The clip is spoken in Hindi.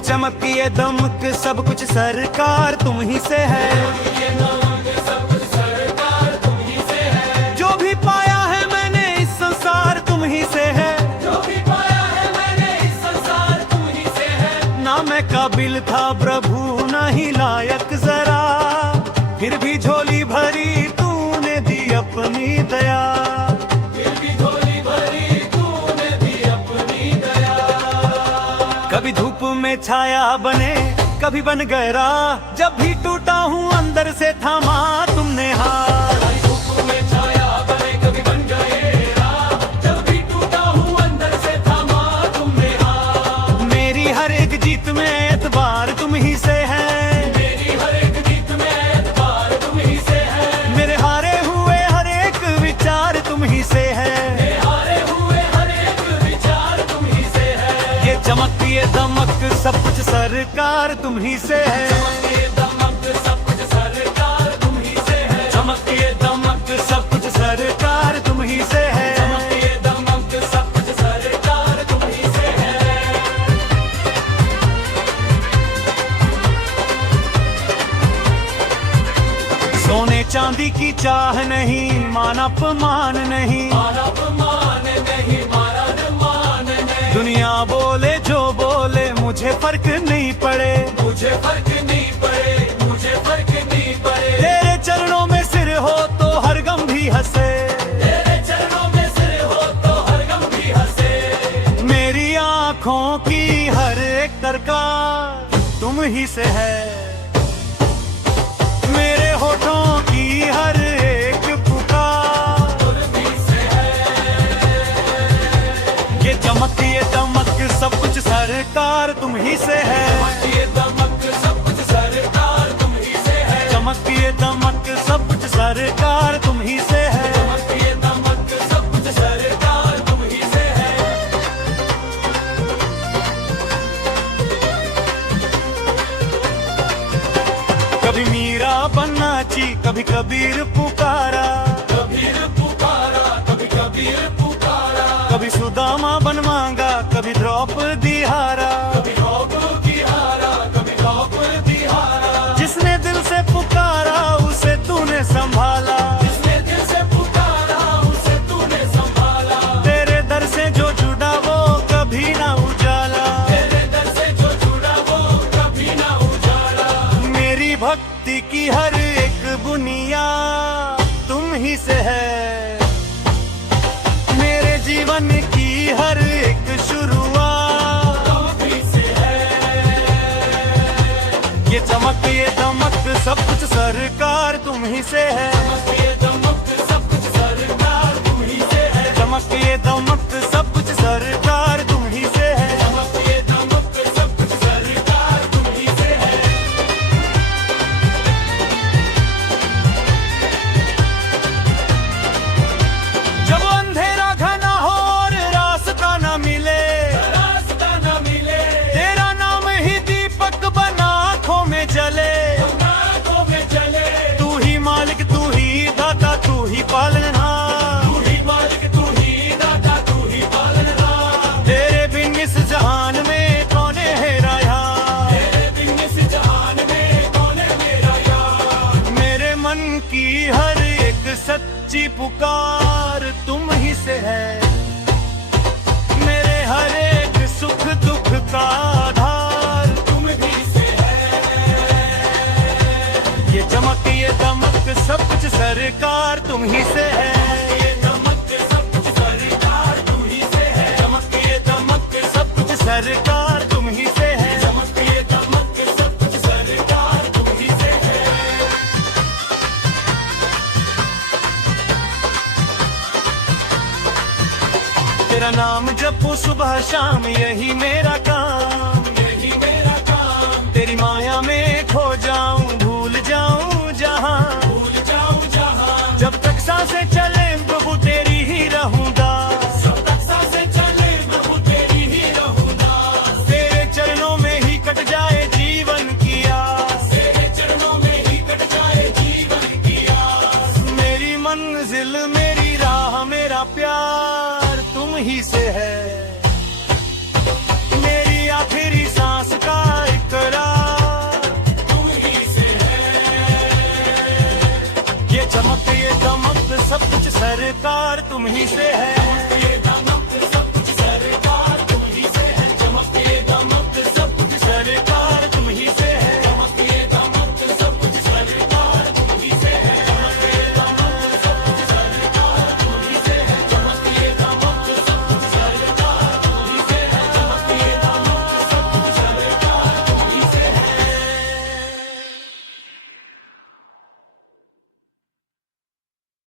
चमक ये दमक सब कुछ सरकार तुम ही से है। जो भी पाया है मैंने इस संसार तुम ही से है। ना मैं काबिल था प्रभु ना ही लायक जरा, फिर भी झोली भरी तूने दी अपनी दया। कभी धूप में छाया बने कभी बन गया, जब भी टूटा हूँ अंदर से थामा तुमने हाथ। धूप में छाया बने कभी बन गया, जब भी टूटा हूँ अंदर से थामा तुमने हाथ। मेरी हर एक जीत में एतबार तुम ही से है। मेरी हर एक जीत में एतबार तुम ही से है। मेरे हारे हुए हर एक विचार तुम ही से है। चमक ये दमक सब कुछ सरकार तुम ही से है। चमक ये दमक सब कुछ सरकार तुम ही से है। चमक ये दमक सब कुछ सरकार तुम ही से है। चमक ये दमक सब कुछ सरकार तुम ही से है। सोने चांदी की चाह नहीं, मान अपमान नहीं, दुनिया बोले जो बोले मुझे फर्क नहीं पड़े। मुझे फर्क नहीं पड़े, मुझे फर्क नहीं पड़े। तेरे चरणों में सिर हो तो हर गम भी हंसे। तेरे चरणों में सिर हो तो हर गम भी हंसे। मेरी आँखों की हर एक तरकार तुम ही से है। मेरे होठों की हर एक पुकार तुम ही से है। ये चमक ये दमक सब कुछ सरकार तुम ही से है। चमक ये दमक सब कुछ सरकार तुम ही से है। चमक ये दमक सब कुछ सरकार तुम ही से है। चमक ये दमक सब कुछ सरकार तुम ही से है। कभी मीरा बनना ची, कभी कबीर पुकारा। कबीर पुकारा, कभी कबीर पुकारा। कभी सुदामा बन मांगा, कभी द्रौपदी हारा। कभी द्रौपदी हारा, कभी द्रौपदी हारा। जिसने दिल से पुकारा उसे तूने संभाला। जिसने दिल से पुकारा उसे तूने संभाला। तेरे दर से जो जुड़ा वो कभी ना उजाला। तेरे दर से जो जुड़ा वो कभी ना उजाला। मेरी भक्ति की हर एक बुनियाद तुम ही से है। मेरे जीवन की हर एक शुरुआत तुम ही से है। ये चमक ये दमक सब कुछ सरकार तुम ही से है। चमक ये दमक सब कुछ सरकार तुम ही से है। चमक ये दमक सब कुछ सरकार तुम ही से है। चमक ये दमक सब कुछ सरकार तुम ही से है। जब अंधेरा घना हो और रास्ता न मिले, रास्ता न मिले, तेरा नाम ही दीपक बना आँखों में जले। आँखों में जले। तू ही मालिक तू ही दाता तू ही पालनहार। तू ही मालिक तू ही दाता तू ही पालनहार। तेरे बिन इस जहान में कौन है राया। तेरे बिन इस जहान में कौन है मेरा यार। मेरे मन की हर एक सच्ची पुकार तुम ही से है। मेरे हर एक सुख दुख का आधार तुम ही से है। ये चमक ये दमक सब कुछ सरकार तुम ही से है। ये दमक सब कुछ सरकार तुम ही से है। चमक ये दमक सब कुछ सरकार तुम ही से है। चमक ये दमक सब कुछ सरकार तुम ही से है। तेरा नाम जपूं सुबह शाम यही मेरा काम। यही मेरा काम। तेरी माया में खो जाऊं भूल जाऊं जहां। भूल जाऊं जहां। जब तक सांसें चले प्रभु तेरी ही रहूंगा। जब तक सांसें चले प्रभु तेरी ही रहूंगा। तेरे चरणों में ही कट जाए जीवन की आस। तेरे चरणों में ही कट जाए जीवन की आस। मेरी मंजिल मेरी राह मेरा प्यार तुम ही से है। मेरी सरकार तुम ही से है।